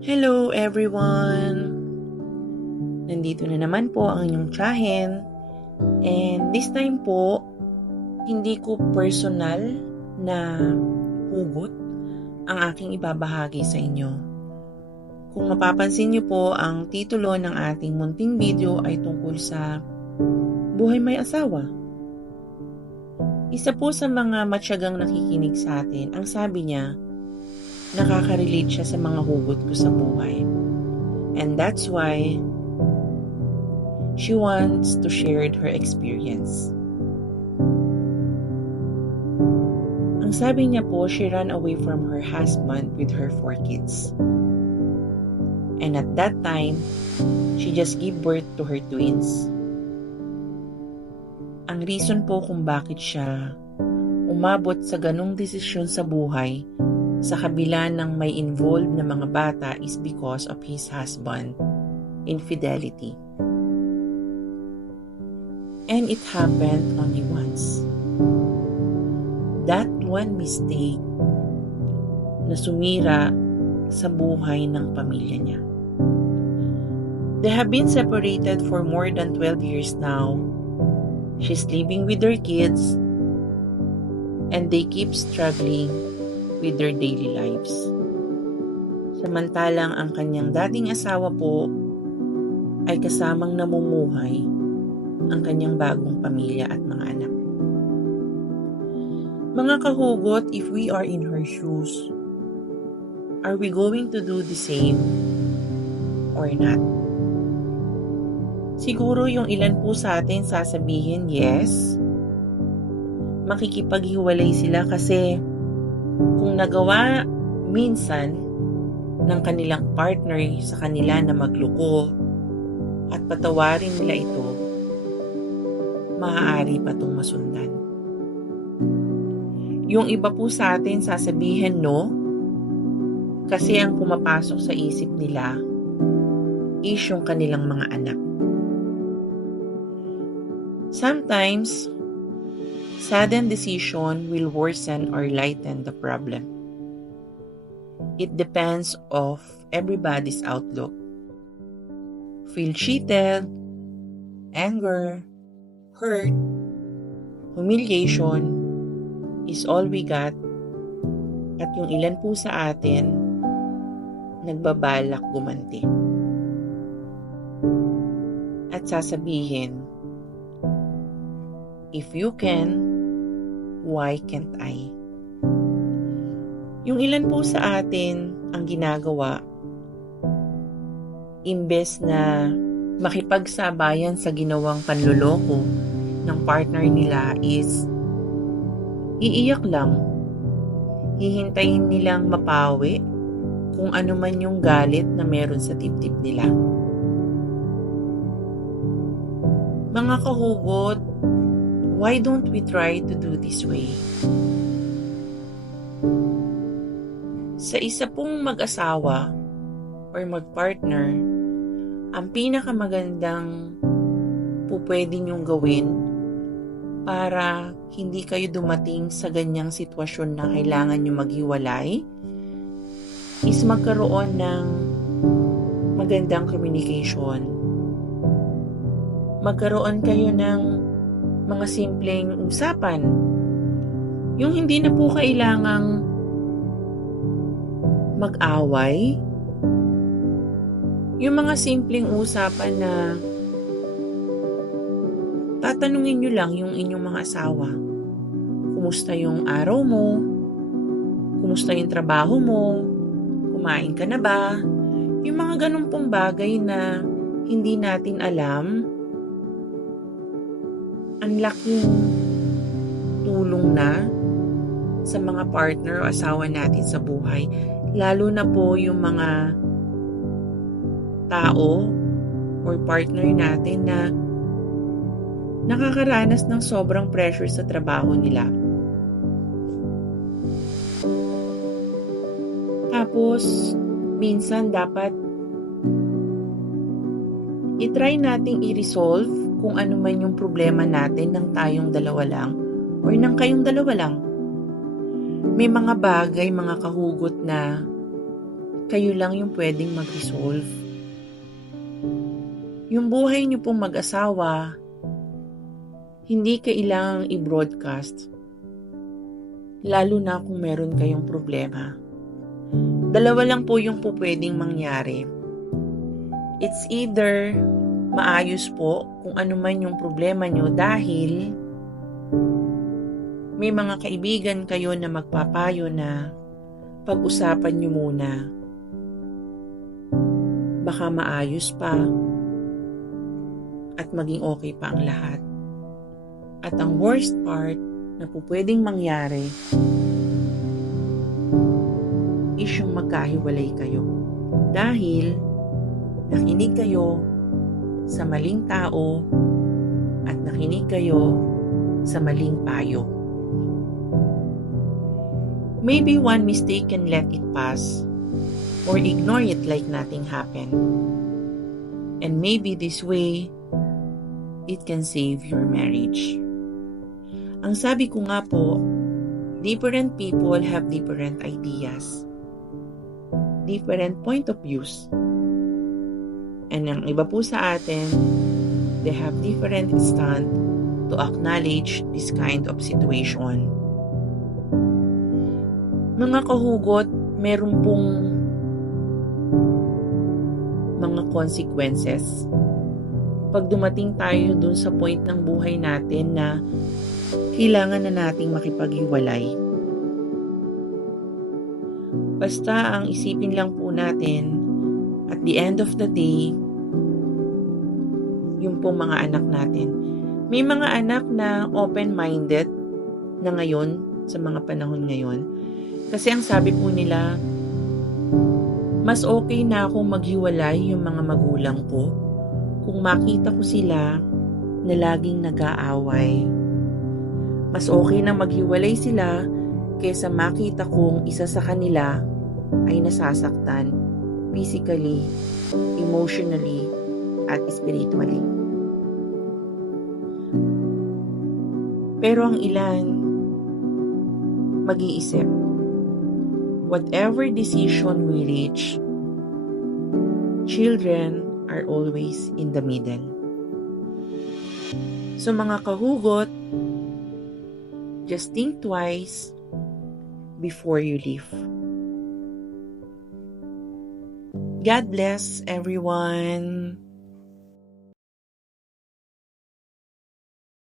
Hello everyone! Nandito na naman po ang inyong tiyahin. And this time po, hindi ko personal na hugot ang aking ibabahagi sa inyo. Kung mapapansin niyo po, ang titulo ng ating munting video ay tungkol sa buhay may asawa. Isa po sa mga matyagang nakikinig sa atin, ang sabi niya, nakaka-relate siya sa mga hugot ko sa buhay. And that's why she wants to share her experience. Ang sabi niya po, she ran away from her husband with her 4 kids. And at that time, she just gave birth to her twins. Ang reason po kung bakit siya umabot sa ganung desisyon sa buhay sa kabila ng may involved na mga bata is because of his husband infidelity. And it happened only once. That one mistake na sumira sa buhay ng pamilya niya. They have been separated for more than 12 years now. She's living with their kids and they keep struggling with their daily lives. Samantalang ang kanyang dating asawa po ay kasamang namumuhay ang kanyang bagong pamilya at mga anak. Mga kahugot, if we are in her shoes, are we going to do the same or not? Siguro yung ilan po sa atin sasabihin, yes, makikipaghiwalay sila kasi kung nagawa minsan ng kanilang partner sa kanila na magloko at patawarin nila ito, maaari pa itong masundan. Yung iba po sa atin sasabihin no, kasi ang pumapasok sa isip nila is yung kanilang mga anak. Sometimes, sudden decision will worsen or lighten the problem. It depends of everybody's outlook. Feel cheated, anger, hurt, humiliation is all we got, at yung ilan po sa atin nagbabalak gumanti. At sasabihin, if you can, why can't I? Yung ilan po sa atin ang ginagawa, imbes na makipagsabayan sa ginawang panloloko ng partner nila is iiyak lang. Hihintayin nilang mapawi kung ano man yung galit na meron sa dibdib nila. Mga kahugot, why don't we try to do this way? Sa isa pong mag-asawa or mag-partner, ang pinakamagandang po pwede niyong gawin para hindi kayo dumating sa ganyang sitwasyon na kailangan niyo maghiwalay is magkaroon ng magandang communication. Magkaroon kayo ng mga simpleng usapan. Yung hindi na po kailangang mag-away. Yung mga simpleng usapan na tatanungin nyo lang yung inyong mga asawa. Kumusta yung araw mo? Kumusta yung trabaho mo? Kumain ka na ba? Yung mga ganun pong bagay na hindi natin alam, ang laking tulong na sa mga partner o asawa natin sa buhay. Lalo na po yung mga tao or partner natin na nakakaranas ng sobrang pressure sa trabaho nila. Tapos, minsan dapat i-try nating i-resolve kung ano man yung problema natin ng tayong dalawa lang or ng kayong dalawa lang. May mga bagay, mga kahugot na kayo lang yung pwedeng mag-resolve. Yung buhay niyo pong mag-asawa, hindi kailangang i-broadcast, lalo na kung meron kayong problema. Dalawa lang po yung po pwedeng mangyari. It's either maayos po kung ano man yung problema nyo dahil may mga kaibigan kayo na magpapayo na pag-usapan nyo muna. Baka maayos pa at maging okay pa ang lahat. At ang worst part na po pwedeng mangyari is yung magkahiwalay kayo. Dahil nakinig kayo sa maling tao at nakinig kayo sa maling payo. Maybe one mistake can let it pass or ignore it like nothing happened. And maybe this way, it can save your marriage. Ang sabi ko nga po, different people have different ideas, different point of views. And ang iba po sa atin, they have different stand to acknowledge this kind of situation. Mga kahugot, meron pong mga consequences. Pag dumating tayo dun sa point ng buhay natin na kailangan na nating makipaghiwalay. Basta ang isipin lang po natin, at the end of the day, yung po mga anak natin. May mga anak na open-minded na ngayon, sa mga panahon ngayon. Kasi ang sabi po nila, mas okay na akong maghiwalay yung mga magulang ko kung makita ko sila na laging nag-aaway. Mas okay na maghiwalay sila kaysa makita kong isa sa kanila ay nasasaktan physically, emotionally, at spiritually. Pero ang ilan, mag-iisip, whatever decision we reach, children are always in the middle. So mga kahugot, just think twice before you leave. God bless everyone.